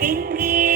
எங்கே